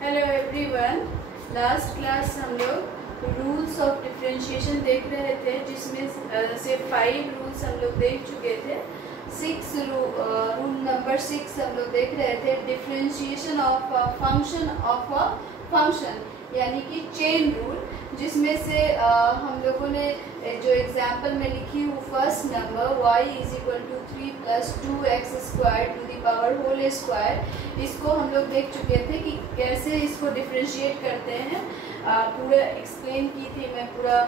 Hello everyone. Last class हम लोग rules of differentiation देख रहे थे, जिसमें से 5 रूल्स हम लोग देख चुके थे। रूल नंबर 6 हम लोग देख रहे थे, differentiation of function of a function, यानी कि चेन रूल, जिसमें से हम लोगों ने जो एग्जाम्पल में लिखी हूँ first number y is equal to 3 plus 2x² to the power whole square, इसको हम लोग देख चुके थे कि कैसे इसको डिफ्रेंशिएट करते हैं। पूरा एक्सप्लेन की थी मैं, पूरा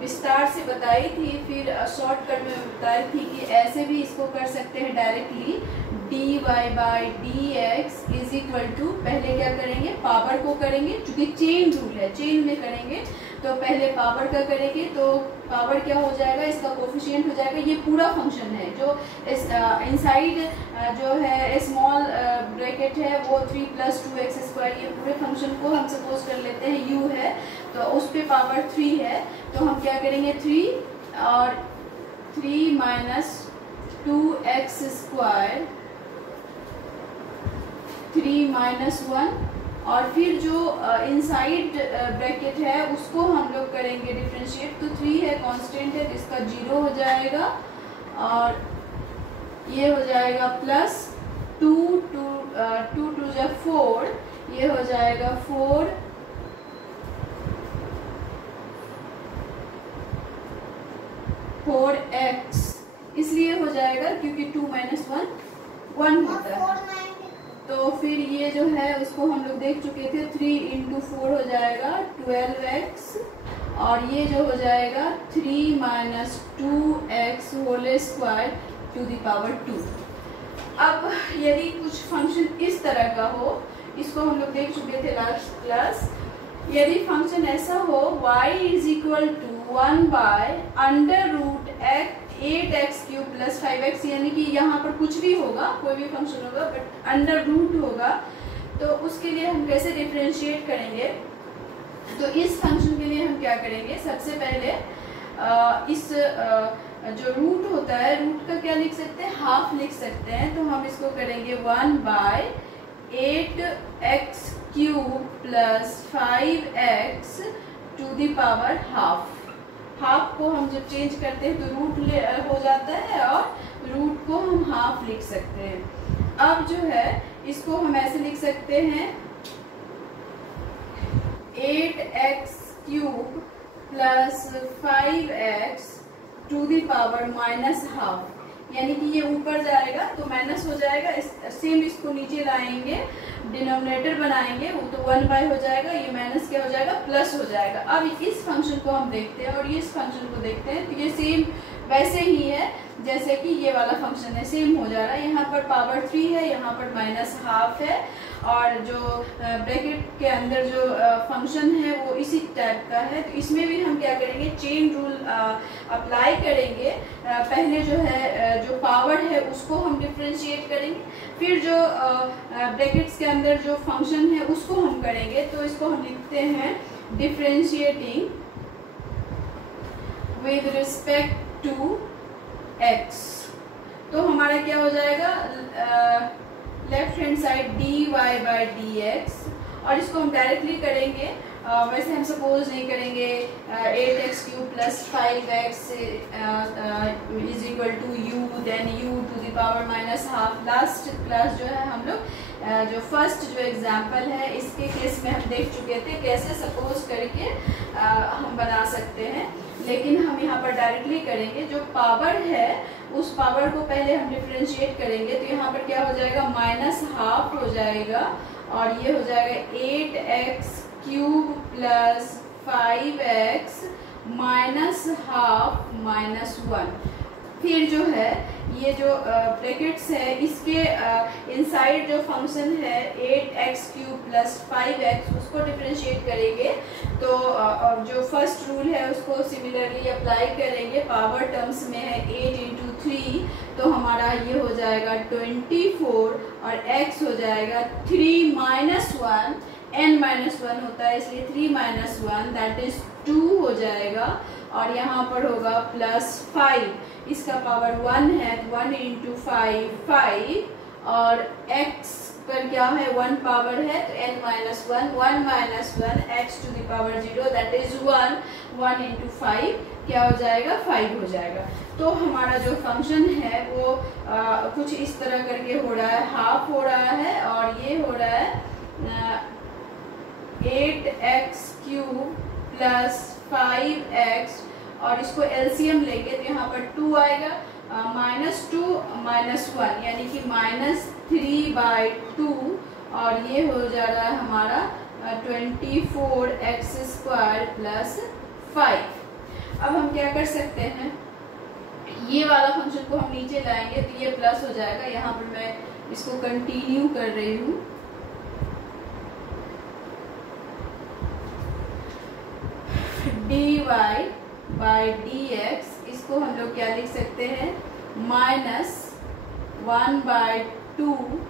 विस्तार से बताई थी। फिर शॉर्टकट में बताई थी कि ऐसे भी इसको कर सकते हैं directly, dy by dx is equal to, पहले क्या करेंगे, पावर को करेंगे, चूंकि चेन रूल है, चेन में करेंगे तो पहले पावर का करेंगे, तो पावर क्या हो जाएगा, इसका कोफिशिएंट हो जाएगा। ये पूरा फंक्शन है जो इनसाइड जो है स्मॉल ब्रैकेट है वो 3 प्लस 2x², ये पूरे फंक्शन को हम सपोज कर लेते हैं u है, तो उस पे पावर 3 है, तो हम क्या करेंगे 3 और 3 माइनस 2x², 3 माइनस 1, और फिर जो इनसाइड ब्रैकेट है उसको हम लोग करेंगे डिफरेंशिएट, तो 3 है कांस्टेंट है, तो इसका 0 हो जाएगा, और ये हो जाएगा प्लस 2 टू जा 4, ये हो जाएगा 4x, इसलिए हो जाएगा क्योंकि 2 माइनस 1 होता है। तो फिर ये जो है उसको हम लोग देख चुके थे, 3 इंटू 4 हो जाएगा 12x, और ये जो हो जाएगा 3 minus 2x whole square to the power 2। अब यदि कुछ फंक्शन इस तरह का हो, इसको हम लोग देख चुके थे लास्ट क्लास, यदि फंक्शन ऐसा हो y is equal to 1 by under root 8x³ plus 5x, यानी कि यहाँ पर कुछ भी होगा, कोई भी फंक्शन होगा बट अंडर रूट होगा, तो उसके लिए हम कैसे डिफरेंशिएट करेंगे। तो इस फंक्शन के लिए हम क्या करेंगे, सबसे पहले इस जो रूट होता है, रूट का क्या लिख सकते हैं, हाफ लिख सकते हैं, तो हम इसको करेंगे 1 by 8x³ plus 5x to the power half. Half को हम जब चेंज करते हैं तो रूट हो जाता है, और रूट को हम हाफ लिख सकते हैं। अब जो है इसको हम ऐसे लिख सकते हैं 8x³ plus 5x to the power minus half, यानी कि ये ऊपर जाएगा तो माइनस हो जाएगा, सेम इसको नीचे लाएंगे, डिनोमिनेटर बनाएंगे, वो तो 1 बाय हो जाएगा, ये माइनस क्या हो जाएगा, प्लस हो जाएगा। अब इस फंक्शन को हम देखते हैं और इस फंक्शन को देखते हैं, तो ये सेम वैसे ही है जैसे कि ये वाला फंक्शन है, सेम हो जा रहा है। यहाँ पर पावर 3 है, यहाँ पर माइनस हाफ है, और जो ब्रैकेट के अंदर जो फंक्शन है वो इसी टाइप का है। तो इसमें भी हम क्या करेंगे, चेन रूल अप्लाई करेंगे। पहले जो है जो पावर है उसको हम डिफरेंशिएट करेंगे, फिर जो ब्रैकेट्स के अंदर जो फंक्शन है उसको हम करेंगे। तो इसको हम लिखते हैं differentiating with respect to x। तो हमारा क्या हो जाएगा, left hand side dy by dx, और इसको हम डायरेक्टली करेंगे, वैसे हम सपोज नहीं करेंगे 8x³ plus 5x is equal to u, then u to the power minus half. Last class जो है हम लोग जो फर्स्ट जो एग्जांपल है इसके केस में हम देख चुके थे कैसे सपोज करके हम बना सकते हैं, लेकिन हम यहाँ पर डायरेक्टली करेंगे। जो पावर है उस पावर को पहले हम डिफरेंशिएट करेंगे, तो यहाँ पर क्या हो जाएगा, माइनस हाफ हो जाएगा, और ये हो जाएगा 8x³ plus 5x minus half minus 1। फिर जो है ये जो ब्रैकेट्स है इसके इनसाइड जो फंक्शन है 8x³ प्लस 5x, उसको डिफरेंशिएट करेंगे। तो जो फर्स्ट रूल है उसको सिमिलरली अप्लाई करेंगे, पावर टर्म्स में है 8 इंटू 3, तो हमारा ये हो जाएगा 24, और x हो जाएगा 3 माइनस 1, n माइनस 1 होता है इसलिए 3 माइनस 1 दैट इज 2 हो जाएगा, और यहाँ पर होगा प्लस 5, इसका पावर 1 है, तो 1 इंटू 5 5, और x पर क्या है 1 पावर है तो n minus 1, 1 minus 1 x to the power 0 that is 1, 1 into 5 क्या हो जाएगा 5 हो जाएगा। तो हमारा जो फंक्शन है वो कुछ इस तरह करके हो रहा है, हाफ हो रहा है और ये हो रहा है 8x क्यूब प्लस 5x और इसको एलसीएम लेंगे तो यहाँ पर 2 आएगा, -2 -1 यानी कि -3/2 और ये हो जा रहा है हमारा 24x² प्लस 5। अब हम क्या कर सकते हैं, ये वाला फंक्शन को हम नीचे लाएंगे तो ये प्लस हो जाएगा। यहाँ पर मैं इसको कंटिन्यू कर रही हूँ। dy/dx इसको हम लोग क्या लिख सकते हैं -1/2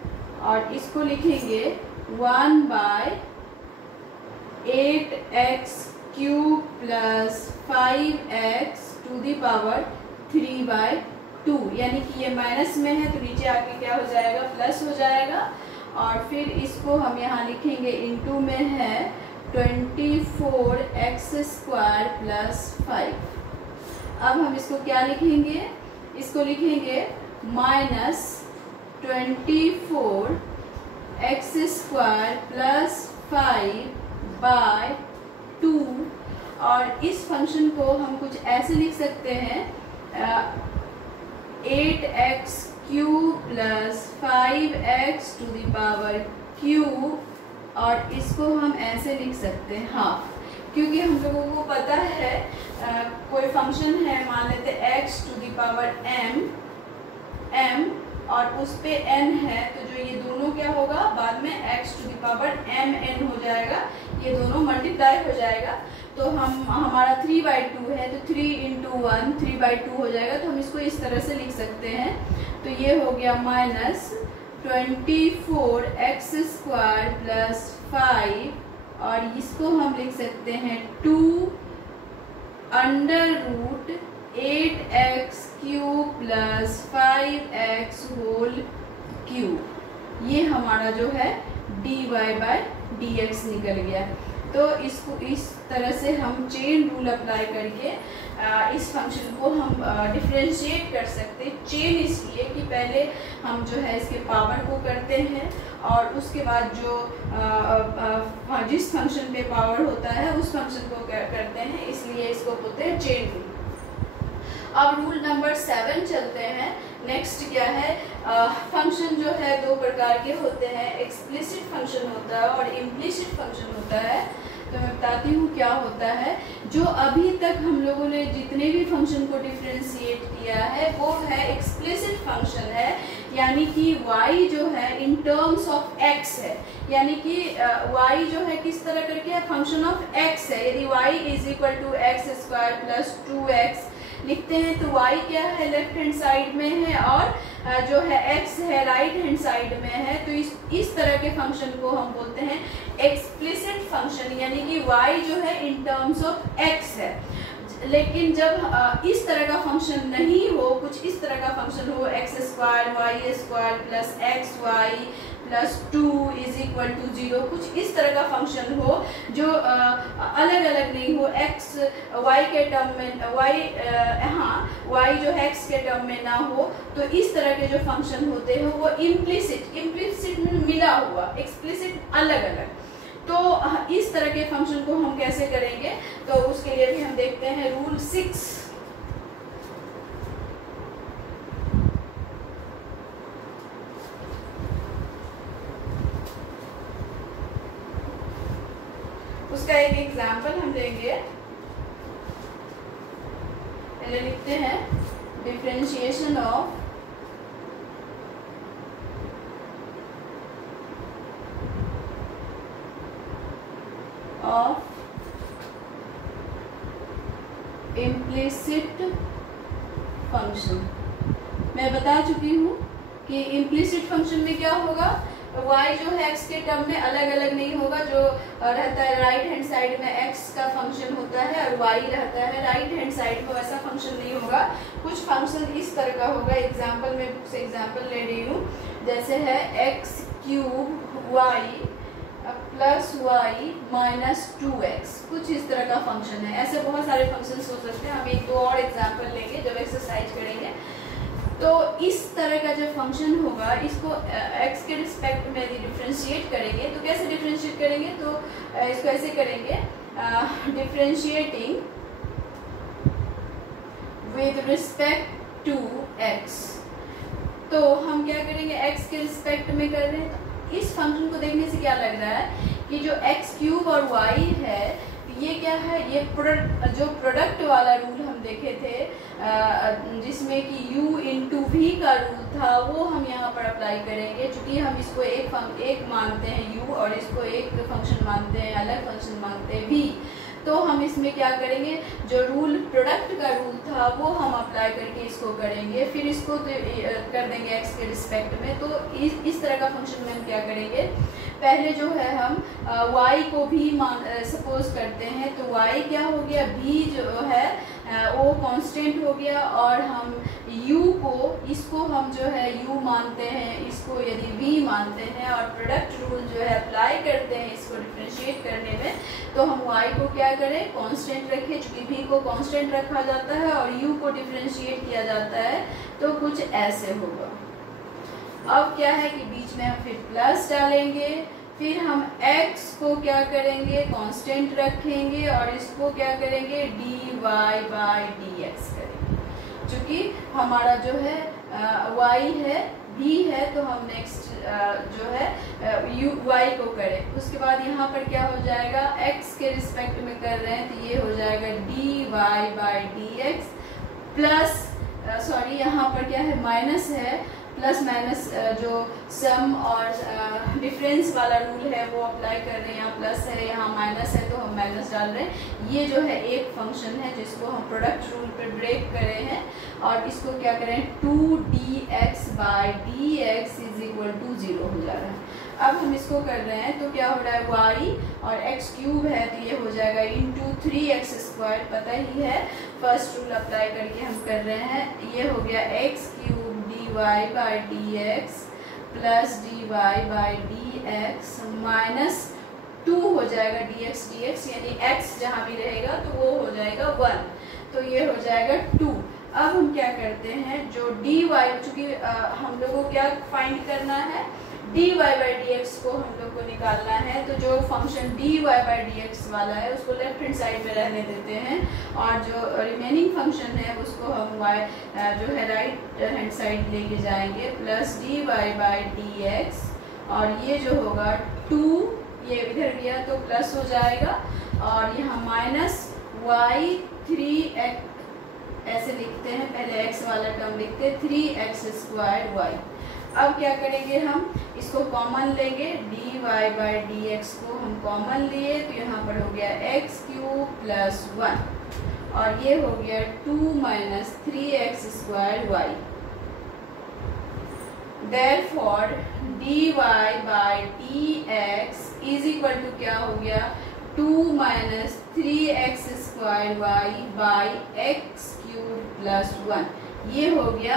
और इसको लिखेंगे 1/8x cube plus 5x to the power 3/2 यानी कि ये माइनस में है तो नीचे आके क्या हो जाएगा प्लस हो जाएगा। और फिर इसको हम यहाँ लिखेंगे इनटू में है 24x² प्लस 5। अब हम इसको क्या लिखेंगे, इसको लिखेंगे -24x² प्लस 5/2 और इस फंक्शन को हम कुछ ऐसे लिख सकते हैं 8x cube plus 5x to the power cube और इसको हम ऐसे लिख सकते हैं हाफ, क्योंकि हम लोगों को पता है कोई फंक्शन है, मान लेते x to the power m और उस पे n है तो जो ये दोनों क्या होगा बाद में x to the power mn हो जाएगा, ये दोनों मल्टीप्लाई हो जाएगा। तो हमारा 3/2 है तो 3 × 1 3/2 हो जाएगा। तो हम इसको इस तरह से लिख सकते हैं। तो ये हो गया -24x² प्लस 5 और इसको हम लिख सकते हैं 2√8x cube plus 5x whole cube. ये हमारा जो है dy/dx निकल गया। तो इसको इस तरह से हम चेन रूल अप्लाई करके इस फंक्शन को हम डिफरेंशिएट कर सकते हैं। चेन इसलिए कि पहले हम जो है इसके पावर को करते हैं और उसके बाद जो जिस फंक्शन पे पावर होता है उस फंक्शन को करते हैं, इसलिए इसको बोलते हैं चेन रूल। अब रूल नंबर 7 चलते हैं। नेक्स्ट क्या है, फंक्शन जो है दो प्रकार के होते हैं, एक्सप्लिसिट फंक्शन होता है और इम्प्लिसिट फंक्शन होता है। तो मैं बताती हूँ क्या होता है। जो अभी तक हम लोगों ने जितने भी फंक्शन को डिफरेंशिएट किया है वो है एक्सप्लिसिट फंक्शन है, यानी कि y जो है इन टर्म्स ऑफ x है, यानी कि y जो है किस तरह करके है, फंक्शन ऑफ x है। यदि y = x² प्लस 2x लिखते हैं तो y क्या है लेफ्ट हैंड साइड में है और जो है x है राइट हैंड साइड में है। तो इस तरह के फंक्शन को हम बोलते हैं एक्सप्लिसिट फंक्शन, यानी कि y जो है इन टर्म्स ऑफ x है। लेकिन जब इस तरह का फंक्शन नहीं हो, कुछ इस तरह का फंक्शन हो x² y² plus xy plus 2 = 0, कुछ इस तरह का फंक्शन हो जो अलग अलग नहीं हो, x y के टर्म में y जो है x के टर्म में ना हो, तो इस तरह के जो फंक्शन होते हैं वो इम्प्लिसिट में मिला हुआ, एक्सप्लिसिट अलग अलग। तो इस तरह के फंक्शन को हम कैसे करेंगे, तो उसके लिए भी हम देखते हैं रूल 6। उसका एक एग्जाम्पल हम लेंगे। पहले लिखते हैं डिफरेंशिएशन ऑफ इम्प्लिसिट फंक्शन। मैं बता चुकी हूँ कि इम्प्लिसिट फंक्शन में क्या होगा, y जो है x के टर्म में अलग अलग नहीं होगा, जो रहता है राइट हैंड साइड में x का फंक्शन होता है और y रहता है राइट हैंड साइड में, वैसा फंक्शन नहीं होगा। कुछ फंक्शन इस तरह का होगा। एग्जाम्पल में बुक से एग्जाम्पल ले रही हूँ, जैसे है x³ cube y plus y minus 2x, कुछ इस तरह का फंक्शन है। ऐसे बहुत सारे फंक्शन हो सकते हैं। हम एक दो और एग्जाम्पल लेंगे जब एक्सरसाइज करेंगे। तो इस तरह का जो फंक्शन होगा इसको x के रिस्पेक्ट में यदि डिफ्रेंशिएट करेंगे तो कैसे डिफ्रेंशिएट करेंगे, तो इसको ऐसे करेंगे, differentiating with respect to x। तो हम क्या करेंगे, x के रिस्पेक्ट में कर रहे हैं। तो इस फंक्शन को देखने से क्या लग रहा है कि जो x क्यूब और y है ये क्या है, ये जो प्रोडक्ट वाला रूल हम देखे थे जिसमें कि u इंटू वी का रूल था, वो हम यहाँ पर अप्लाई करेंगे। क्योंकि हम इसको एक मानते हैं u और इसको एक फंक्शन मानते हैं, अलग फंक्शन मानते हैं v। तो हम इसमें क्या करेंगे, जो रूल प्रोडक्ट का रूल था वो हम अप्लाई करके इसको करेंगे, फिर इसको कर देंगे x के रिस्पेक्ट में। तो इस तरह का फंक्शन में हम क्या करेंगे, पहले जो है हम y को भी सपोज करते हैं। तो y क्या हो गया, v जो है वो कांस्टेंट हो गया, और हम u को, इसको हम जो है u मानते हैं, इसको यदि v मानते हैं, और प्रोडक्ट रूल जो है अप्लाई करते हैं इसको डिफरेंशिएट करने में। तो हम y को क्या करें, कांस्टेंट रखें, चूंकि v को कांस्टेंट रखा जाता है और u को डिफरेंशिएट किया जाता है। तो कुछ ऐसे होगा। अब क्या है कि बीच में हम फिर प्लस डालेंगे, फिर हम x को क्या करेंगे, कांस्टेंट रखेंगे, और इसको क्या करेंगे, dy बाई dx करेंगे। चूंकि हमारा जो है y है, v है, तो हम नेक्स्ट जो है y को करें। उसके बाद यहाँ पर क्या हो जाएगा, x के रिस्पेक्ट में कर रहे हैं तो ये हो जाएगा dy by dx plus, sorry यहाँ पर क्या है, माइनस है, प्लस माइनस जो सम और डिफरेंस वाला रूल है वो अप्लाई कर रहे हैं। यहाँ प्लस है, यहाँ माइनस है, तो हम माइनस डाल रहे हैं। ये जो है एक फंक्शन है जिसको हम प्रोडक्ट रूल पे ब्रेक करे हैं, और इसको क्या करें, 2dx by dx is equal to 0 हो जा रहा है। अब हम इसको कर रहे हैं तो क्या हो रहा है, y और x क्यूब है तो ये हो जाएगा इंटू 3x स्क्वायर, पता ही है, फर्स्ट रूल अप्लाई करके हम कर रहे हैं। ये हो गया x cube dy by dx plus dy by dx minus 2 हो जाएगा dx, यानी x जहाँ भी रहेगा तो वो हो जाएगा 1, तो ये हो जाएगा 2। अब हम क्या करते हैं, जो dy, चूंकि हम लोगों को क्या फाइंड करना है, dy बाई dx को हम लोग को निकालना है। तो जो फंक्शन dy बाई dx वाला है उसको लेफ्ट हैंड साइड में रहने देते हैं, और जो रिमेनिंग फंक्शन है उसको हम y जो है राइट हैंड साइड लेके जाएंगे, प्लस dy बाई dx, और ये जो होगा 2, ये इधर गया तो प्लस हो जाएगा, और यहाँ माइनस y 3x ऐसे लिखते हैं, पहले x वाला टर्म लिखते हैं, 3x स्क्वायर y। अब क्या करेंगे, हम इसको कॉमन लेंगे, dy बाई dx को हम कॉमन लिए तो यहाँ पर हो गया x क्यूब प्लस 1, और ये हो गया 2 minus 3x square y। Therefore dy by dx is equal to क्या हो गया, 2 minus 3x square y by x cube plus 1। ये हो गया,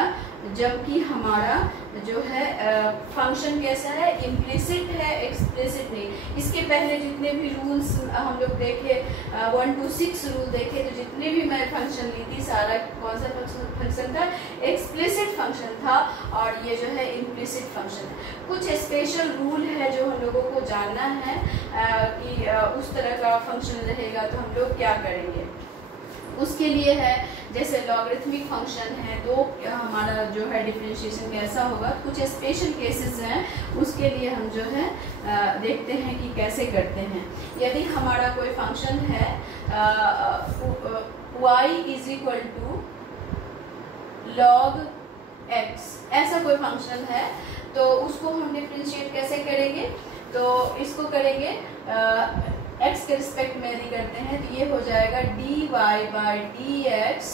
जबकि हमारा जो है फंक्शन कैसा है, इम्प्लिसिट है, एक्सप्लिसिट नहीं। इसके पहले जितने भी रूल्स हम लोग देखे, 1 to 6 रूल देखे, तो जितने भी मैं फंक्शन ली थी सारा कौन सा फंक्शन था, एक्सप्लिसिट फंक्शन था, और ये जो है इम्प्लिसिट फंक्शन। कुछ स्पेशल रूल है जो हम लोगों को जानना है कि उस तरह का फंक्शन रहेगा तो हम लोग क्या करेंगे। उसके लिए है, जैसे लॉगरिथमिक फंक्शन है तो हमारा जो है डिफरेंशिएशन कैसा होगा, कुछ स्पेशल केसेस हैं, उसके लिए हम जो है देखते हैं कि कैसे करते हैं। यदि हमारा कोई फंक्शन है y is equal to log x, ऐसा कोई फंक्शन है, तो उसको हम डिफरेंशिएट कैसे करेंगे, तो इसको करेंगे x के रिस्पेक्ट में यदि करते हैं तो ये हो जाएगा dy by dx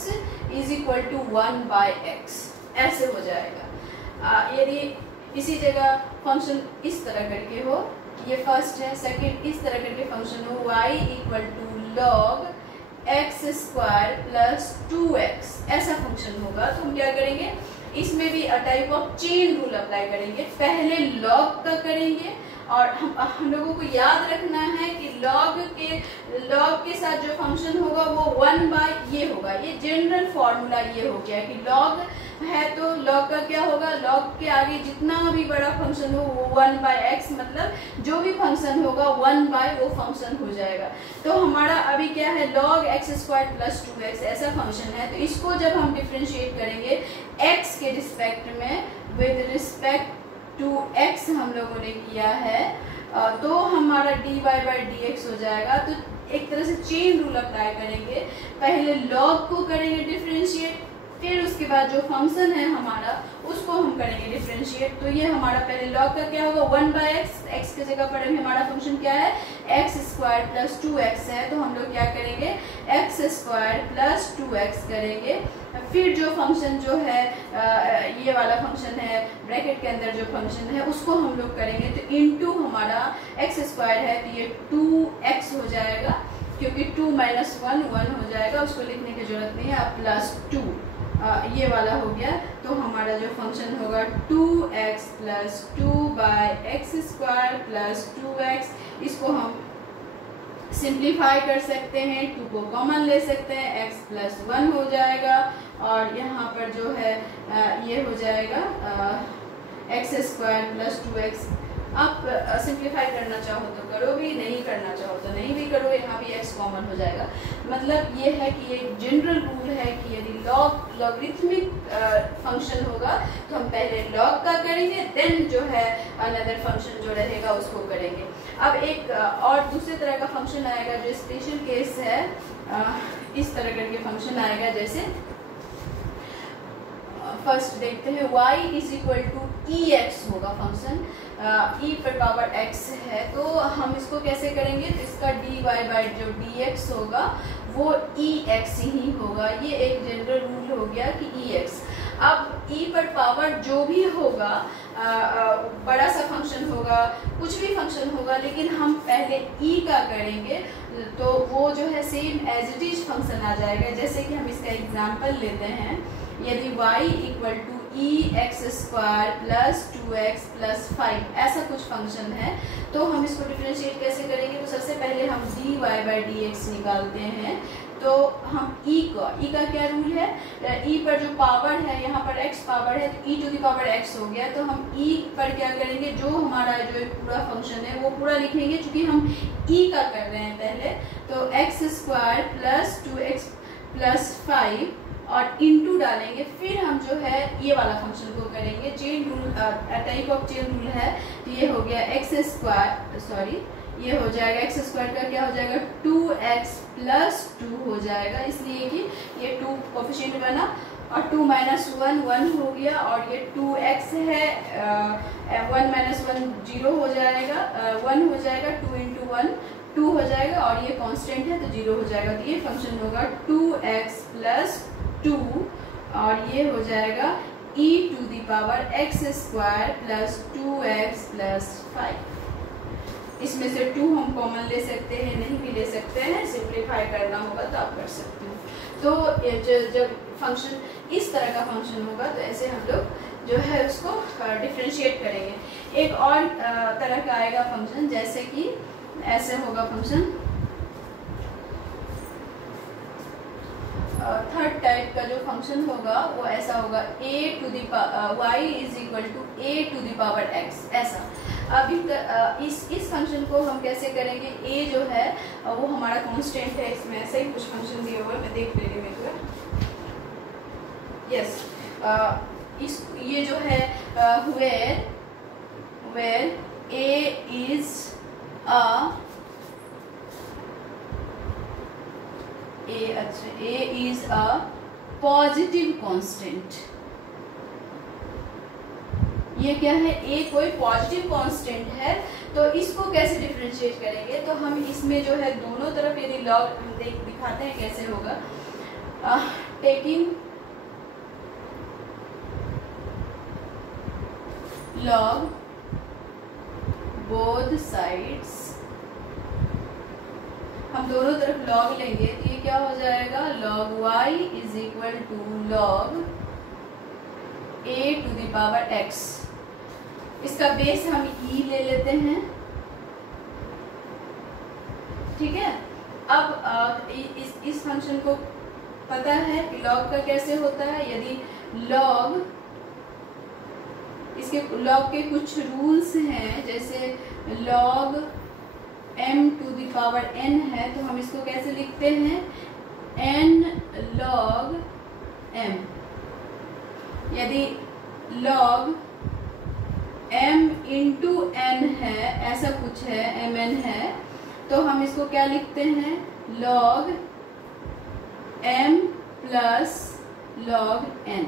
is equal to 1 by x, ऐसे हो जाएगा। यदि इसी जगह फंक्शन इस तरह करके हो, ये फर्स्ट है, सेकंड इस तरह करके फंक्शन हो y equal to log x square plus 2x, ऐसा फंक्शन होगा तो हम क्या करेंगे, इसमें भी type of chain rule apply करेंगे। पहले लॉग का करेंगे और हम लोगों को याद रखना है कि लॉग के साथ जो फंक्शन होगा वो 1 बाय ये होगा। ये जनरल फॉर्मूला ये हो गया कि लॉग है तो लॉग का क्या होगा, लॉग के आगे जितना भी बड़ा फंक्शन हो वो 1 बाय एक्स, मतलब जो भी फंक्शन होगा 1 बाय वो फंक्शन हो जाएगा। तो हमारा अभी क्या है, log x square plus 2x ऐसा फंक्शन है। तो इसको जब हम डिफ्रेंशिएट करेंगे x के रिस्पेक्ट में विद रिस्पेक्ट टू x हम लोगों ने किया है, तो हमारा dy बाई dx हो जाएगा। तो एक तरह से चेन रूल अप्लाई करेंगे, पहले लॉग को करेंगे डिफ्रेंशिएट, फिर उसके बाद जो फंक्शन है हमारा उसको हम करेंगे डिफरेंशिएट। तो ये हमारा पहले लॉग का क्या होगा 1 बाय एक्स की जगह पर अभी हमारा फंक्शन क्या है एक्स स्क्वायर प्लस 2x है। तो हम लोग क्या करेंगे एक्स स्क्वायर प्लस 2x करेंगे। फिर जो फंक्शन जो है ये वाला फंक्शन है ब्रैकेट के अंदर जो फंक्शन है उसको हम लोग करेंगे। तो इनटू हमारा एक्स स्क्वायर है तो ये 2x हो जाएगा, क्योंकि 2 माइनस 1 1 हो जाएगा, उसको लिखने की जरूरत नहीं है। अब प्लस 2 ये वाला हो गया। तो हमारा जो फंक्शन होगा 2x plus 2 by x square plus 2x, इसको हम सिंप्लीफाई कर सकते हैं, 2 को कॉमन ले सकते हैं, x प्लस 1 हो जाएगा और यहाँ पर जो है ये हो जाएगा एक्स स्क्वायर प्लस 2x। आप सिंप्लीफाई करना चाहो तो करो भी, नहीं करना चाहो तो नहीं भी करो, यहाँ भी x कॉमन हो जाएगा। मतलब ये है कि ये जनरल रूल है कि यदि लॉगरिथमिक फंक्शन होगा तो हम पहले लॉग का करेंगे, देन जो है अनदर फंक्शन जो रहेगा उसको करेंगे। अब एक और दूसरे तरह का फंक्शन आएगा जो स्पेशल केस है, इस तरह करके फंक्शन आएगा। जैसे फर्स्ट देखते हैं y is equal to e x होगा फंक्शन, e पर पावर x है। तो हम इसको कैसे करेंगे, तो इसका dy बाई जो dx होगा वो ex ही होगा। ये एक जनरल रूल हो गया कि ex। अब e पर पावर जो भी होगा बड़ा सा फंक्शन होगा, कुछ भी फंक्शन होगा, लेकिन हम पहले e का करेंगे तो वो जो है same as it is function आ जाएगा। जैसे कि हम इसका एग्जाम्पल लेते हैं, यदि y equal to e x square plus 2x plus 5 ऐसा कुछ फंक्शन है, तो हम इसको डिफरेंशिएट कैसे करेंगे। तो सबसे पहले हम dy बाई dx निकालते हैं। तो हम e का क्या रूल है, e पर जो पावर है यहाँ पर x पावर है तो e to the power x हो गया। तो हम e पर क्या करेंगे, जो हमारा जो पूरा फंक्शन है वो पूरा लिखेंगे, क्योंकि हम e का कर रहे हैं पहले। तो x square plus 2x plus 5 और इनटू डालेंगे, फिर हम जो है ये वाला फंक्शन को करेंगे। Chain rule type of chain rule है। तो ये हो गया एक्स स्क्वायर, सॉरी ये हो जाएगा एक्स स्क्वायर का क्या हो जाएगा 2x प्लस 2 हो जाएगा, इसलिए कि ये 2 कोफिशिएंट बना और 2 माइनस 1 1 हो गया और ये 2x है, 1 माइनस 1 0 हो जाएगा, 1 हो जाएगा, 2 इंटू 1 2 हो जाएगा और ये कांस्टेंट है तो 0 हो जाएगा। तो ये फंक्शन होगा 2x प्लस 2 और ये हो जाएगा e to the power x square plus 2x plus 5। इसमें से 2 हम कॉमन ले सकते हैं, नहीं भी ले सकते हैं, सिंप्लीफाई करना होगा तो आप कर सकते हो। तो जब फंक्शन इस तरह का फंक्शन होगा तो ऐसे हम लोग जो है उसको डिफरेंशिएट करेंगे। एक और तरह का आएगा फंक्शन, जैसे कि ऐसे होगा फंक्शन, थर्ड टाइप का जो फंक्शन होगा वो ऐसा होगा a to the y is equal to a to the power x ऐसा। अभी इस फंक्शन को हम कैसे करेंगे, a जो है वो हमारा कांस्टेंट है, इसमें ऐसे ही कुछ फंक्शन दिया हुआ है, मैं देख ले रही हूँ। यस, इस ये जो है where a is a positive constant. ये क्या है, a कोई पॉजिटिव कांस्टेंट है। तो इसको कैसे डिफरेंशिएट करेंगे, तो हम इसमें जो है दोनों तरफ यदि लॉग हम दिखाते हैं कैसे होगा। टेकिंग लॉग बोथ साइड्स, हम दोनों तरफ लॉग लेंगे तो ये क्या हो जाएगा, log y is equal to log a to the power x। इसका बेस हम e ले लेते हैं, ठीक है। अब इस फंक्शन को पता है कि लॉग का कैसे होता है। यदि लॉग इसके लॉग के कुछ रूल्स हैं, जैसे log m to the power n है, तो हम इसको कैसे लिखते हैं, n log m। यदि log m इंटू n है, ऐसा कुछ है, mn है, तो हम इसको क्या लिखते हैं, log m plus log n।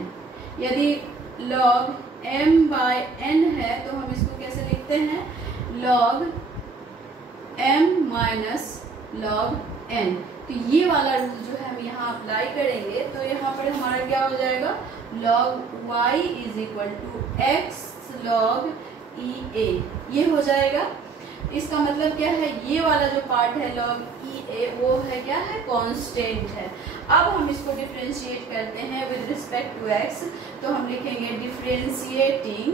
यदि log m बाय n है, तो हम इसको कैसे लिखते हैं, log m minus log n। तो ये वाला रूल जो है हम यहाँ अप्लाई करेंगे, तो यहाँ पर हमारा क्या हो जाएगा, log y is equal to x log e a, ये हो जाएगा। इसका मतलब क्या है, ये वाला जो पार्ट है log e a वो है क्या है, कांस्टेंट है। अब हम इसको डिफरेंशिएट करते हैं विद रिस्पेक्ट टू x, तो हम लिखेंगे differentiating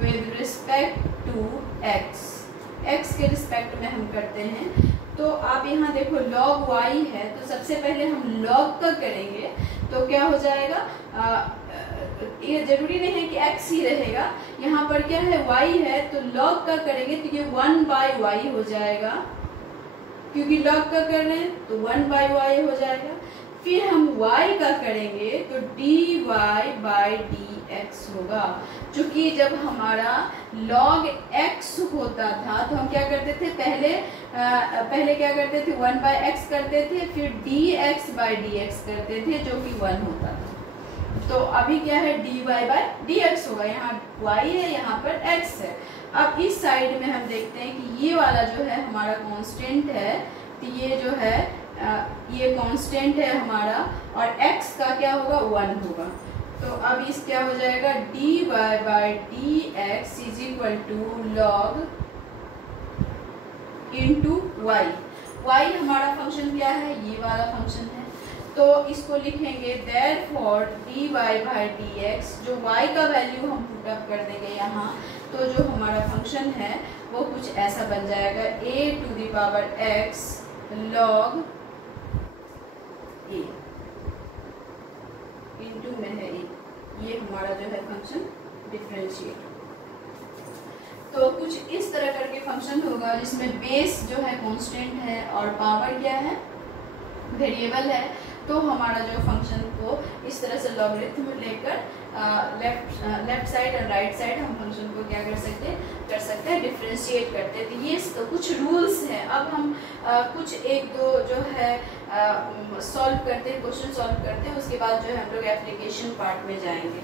with respect to x के रिस्पेक्ट में हम करते हैं। तो आप यहाँ देखो log y है, तो सबसे पहले हम log का करेंगे, तो क्या हो जाएगा, ये जरूरी नहीं है कि x ही रहेगा, यहाँ पर क्या है y है, तो log का करेंगे तो ये 1 बाय y हो जाएगा, क्योंकि log का कर रहे हैं तो 1 बाय y हो जाएगा। फिर हम y का करेंगे तो dy बाय dx होगा। चूंकि जब हमारा log x होता था तो हम क्या करते थे, पहले क्या करते थे, 1 बाय x करते थे, फिर dx बाय dx करते थे, जो कि 1 होता था। तो अभी क्या है, dy बाय dx होगा, यहाँ y है, यहाँ पर x है। अब इस साइड में हम देखते हैं कि ये वाला जो है हमारा कांस्टेंट है, तो ये जो है ये कांस्टेंट है हमारा, और x का क्या होगा, 1 होगा। तो अब इस क्या हो जाएगा, dy by dx is equal to log into y। y हमारा फंक्शन क्या है, ये वाला फंक्शन है, तो इसको लिखेंगे therefore dy बाय dx, जो y का वैल्यू हम पुट अप कर देंगे यहाँ, तो जो हमारा फंक्शन है वो कुछ ऐसा बन जाएगा, a to the power x log a into में है a। ये हमारा जो है फंक्शन डिफरेंशिएट। तो कुछ इस तरह करके फंक्शन होगा जिसमें बेस जो है कांस्टेंट है और पावर क्या है, वेरिएबल है। तो हमारा जो फंक्शन को इस तरह से लॉगरिथम लेकर लेफ्ट साइड और राइट साइड हम फंक्शन को क्या कर सकते हैं, डिफरेंशिएट करते हैं। तो ये कुछ रूल्स हैं। अब हम कुछ एक दो जो है सॉल्व करते हैं, क्वेश्चन सॉल्व करते हैं, उसके बाद जो है हम लोग एप्लीकेशन पार्ट में जाएंगे।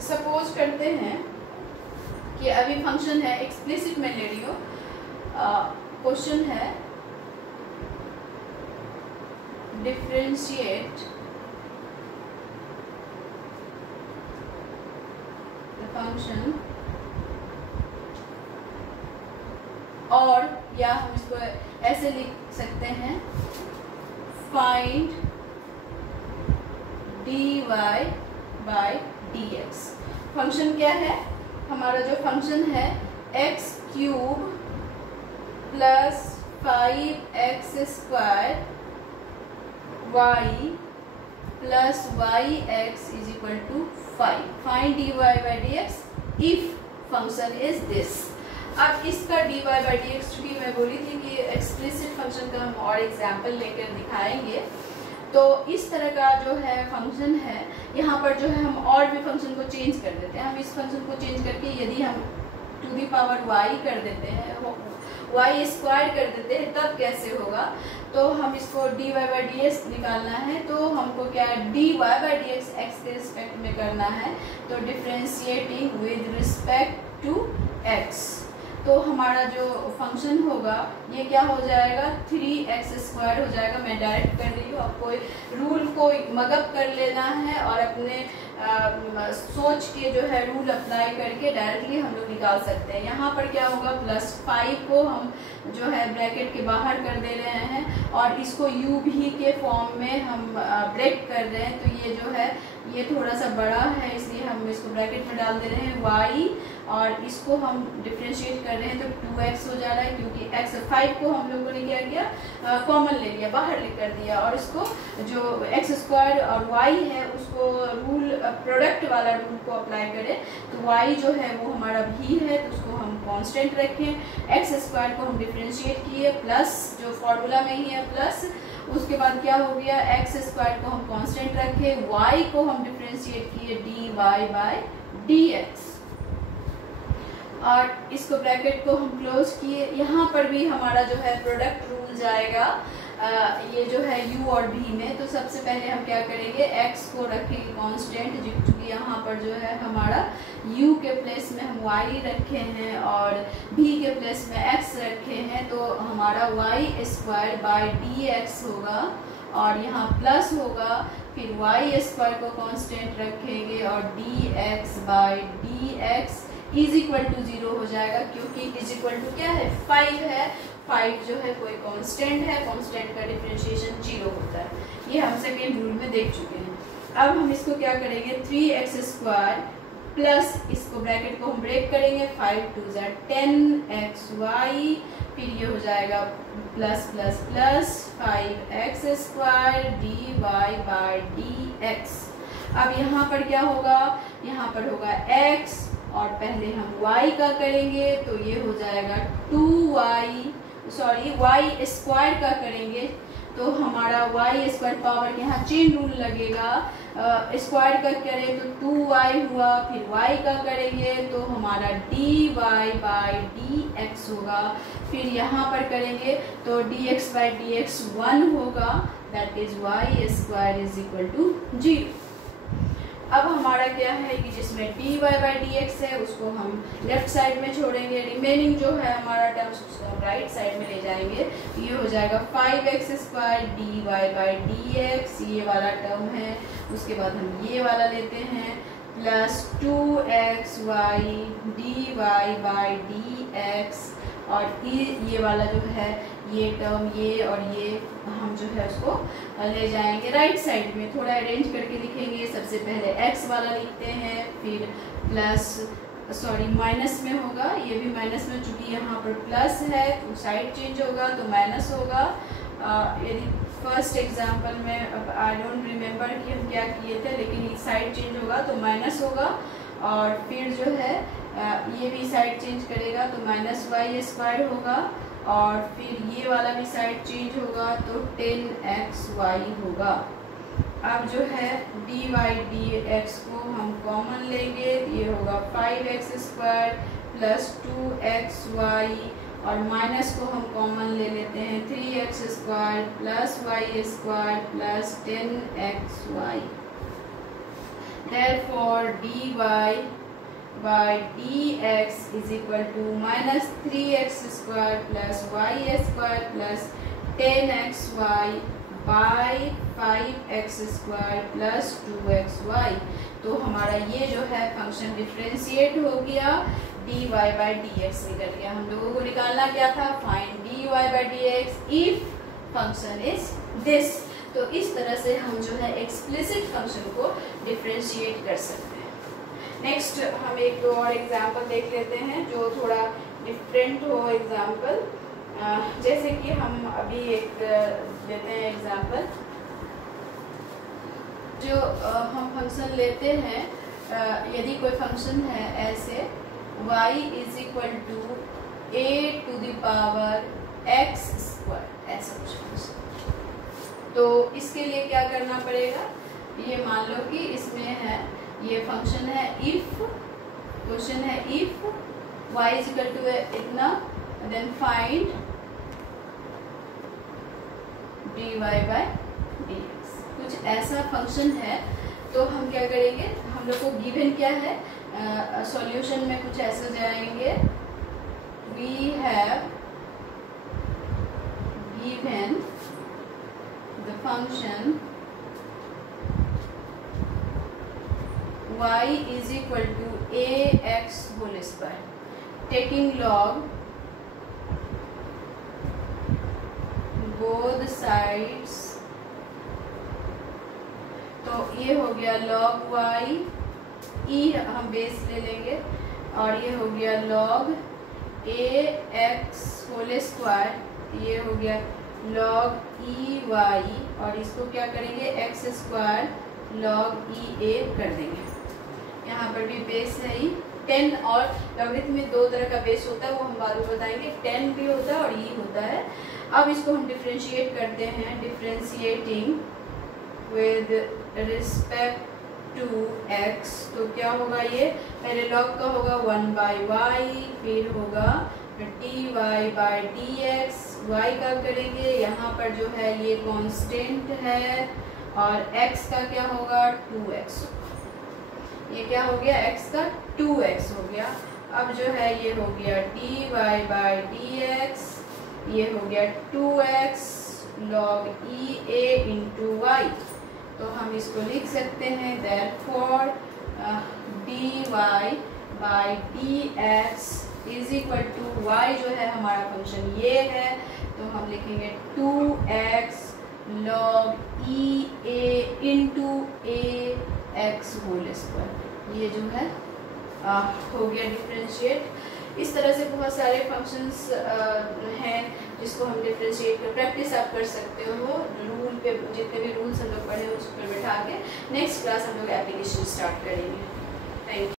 सपोज करते हैं कि अभी फंक्शन है, एक्सप्लिसिट में ले रही हो, क्वेश्चन है डिफरेंशिएट द फंक्शन, और या हम इसको ऐसे लिख सकते हैं, find dy by dx। Function क्या है हमारा, जो फंक्शन है x cube plus 5x square y plus yx is equal to 5। Find dy by dx if function is this. अब इसका dy बाय dx, चूंकि मैं बोली थी कि एक्सप्लिसिट फंक्शन का हम और एग्जाम्पल लेकर दिखाएंगे, तो इस तरह का जो है फंक्शन है, यहाँ पर जो है हम और भी फंक्शन को चेंज कर देते हैं। हम इस फंक्शन को चेंज करके यदि हम टू दी पावर y कर देते हैं, y स्क्वायर कर देते हैं, तब कैसे होगा। तो हम इसको dy बाय dx निकालना है, तो हमको क्या है, dy बाय dx x के रिस्पेक्ट में करना है। तो differentiating with respect to x, तो हमारा जो फंक्शन होगा ये क्या हो जाएगा 3x² हो जाएगा। मैं डायरेक्ट कर रही हूँ, अब कोई रूल को मगअप कर लेना है और अपने सोच के जो है रूल अप्लाई करके डायरेक्टली हम लोग निकाल सकते हैं। यहाँ पर क्या होगा +5 को हम जो है ब्रैकेट के बाहर कर दे रहे हैं और इसको u भी के फॉर्म में हम ब्रेक कर रहे हैं। तो ये जो है ये थोड़ा सा बड़ा है इसलिए हम इसको ब्रैकेट में डाल दे रहे हैं y, और इसको हम डिफ्रेंशिएट कर रहे हैं तो 2x हो जा रहा है, क्योंकि x5 को हम लोगों ने क्या किया कॉमन ले लिया, बाहर कर दिया, और इसको जो x² और y है उसको रूल प्रोडक्ट वाला रूल को अप्लाई करें तो y जो है वो हमारा भी है तो उसको हम कांस्टेंट रखें, x² को हम डिफ्रेंशिएट किए प्लस जो फॉर्मूला में ही है प्लस, उसके बाद क्या हो गया x² को हम कांस्टेंट रखे, y को हम डिफ्रेंशिएट किए dy/dx, और इसको ब्रैकेट को हम क्लोज किए। यहाँ पर भी हमारा जो है प्रोडक्ट रूल जाएगा ये जो है u और v में। तो सबसे पहले हम क्या करेंगे x को रखेंगे कांस्टेंट, क्योंकि यहाँ पर जो है हमारा u के प्लेस में हम y रखे हैं और v के प्लेस में x रखे हैं, तो हमारा y²/dx होगा और यहाँ प्लस होगा, फिर y² को कांस्टेंट रखेंगे और dx/dx =0 हो जाएगा, क्योंकि = क्या है 5 है, 5 जो है कोई कांस्टेंट है, कांस्टेंट का डिफरेंशिएशन 0 होता है। ये हम सेकेंड रूल में देख चुके हैं। अब हम इसको क्या करेंगे 3x² प्लस इसको ब्रैकेट को हम ब्रेक करेंगे 5 2 10xy, फिर ये हो जाएगा plus plus plus 5x² dy/dx। अब यहाँ पर क्या होगा, यहाँ पर होगा x और पहले हम y का करेंगे तो ये हो जाएगा y² का करेंगे तो हमारा y² पावर यहाँ चेन रूल लगेगा, स्क्वायर का करें तो 2y हुआ, फिर y का करेंगे तो हमारा dy/dx होगा, फिर यहाँ पर करेंगे तो dx/dx 1 होगा, दैट इज y² = 0। अब हमारा क्या है कि जिसमें dy/dx है उसको हम लेफ्ट साइड में छोड़ेंगे, रिमेनिंग जो है हमारा टर्म्स उसको हम राइट साइड में ले जाएंगे। ये हो जाएगा 5x² dy/dx, ये वाला टर्म है। उसके बाद हम ये वाला लेते हैं प्लस 2xy dy/dx, और ये वाला जो है ये टर्म ये और ये हम जो है उसको ले जाएंगे राइट साइड में। थोड़ा अरेंज करके लिखेंगे, सबसे पहले x वाला लिखते हैं, फिर प्लस माइनस में होगा, ये भी माइनस में, चूंकि यहाँ पर प्लस है तो साइड चेंज होगा तो माइनस होगा। यदि फर्स्ट एग्जाम्पल में अब आई डोंट रिमेम्बर कि हम क्या किए थे, लेकिन साइड चेंज होगा तो माइनस होगा, और फिर जो है ये भी साइड चेंज करेगा तो -y² होगा, और फिर ये वाला भी साइड चेंज होगा तो 10xy होगा। अब जो है dy/dx को हम कॉमन लेंगे, ये होगा 5x² प्लस 2xy, और माइनस को हम कॉमन ले लेते हैं 3x² plus y² plus 10xy। Therefore dy/dx is equal to -3x² plus y² plus 10xy by 5x² plus 2xy। तो हमारा ये जो है फंक्शन डिफरेंशिएट हो गया, dy/dx निकल गया। हम लोगों को निकालना क्या था, find dy/dx if function is this. तो इस तरह से हम जो है एक्सप्लिसिट फंक्शन को डिफरेंशिएट कर सकते हैं। नेक्स्ट हम एक दो और एग्जाम्पल देख लेते हैं जो थोड़ा डिफरेंट हो एग्जाम्पल। जैसे कि हम अभी एक लेते हैं एग्जाम्पल, जो हम फंक्शन लेते हैं, यदि कोई फंक्शन है ऐसे y is equal to a⁴x², ऐसा कुछ फंक्शन, तो इसके लिए क्या करना पड़ेगा, ये मान लो कि इसमें है ये फंक्शन है इफ, क्वेश्चन है if y is equal to इतना, देन फाइंड dy/dx, कुछ ऐसा फंक्शन है। तो हम क्या करेंगे, हम लोग को गिवन क्या है, सॉल्यूशन में कुछ ऐसा जाएंगे, we have given the function y is equal to ax whole square, taking log both sides। तो ये हो गया log y, e हम बेस ले लेंगे, और ये हो गया log ax होल स्क्वायर, ये हो गया log e y, और इसको क्या करेंगे x square log e a कर देंगे। यहाँ पर भी बेस है ही 10, और लॉगरिथम में दो तरह का बेस होता है, वो हम बाद में बताएंगे। 10 भी होता है और e होता है। अब इसको हम डिफ्रेंशिएट करते हैं, differentiating with respect to x। तो क्या होगा, ये पहले log का होगा 1/y, फिर होगा dy by dx। y का करेंगे, यहाँ पर जो है ये कांस्टेंट है, और x का क्या होगा 2x। ये क्या हो गया, x का 2x हो गया। अब जो है ये हो गया dy by dx, ये हो गया 2x log e a into y। तो हम इसको लिख सकते हैं therefore dy by dx is equal to y जो है हमारा फंक्शन ये है, तो हम लिखेंगे 2x log e a into ax whole square. ये जो है हो गया डिफरेंशिएट। इस तरह से बहुत सारे फंक्शंस हैं जिसको हम डिफरेंशिएट कर, प्रैक्टिस आप कर सकते हो रूल पे, जितने भी रूल्स हम लोग पढ़े उस पर बैठा के। नेक्स्ट क्लास हम लोग एप्लीकेशन स्टार्ट करेंगे। Thank you.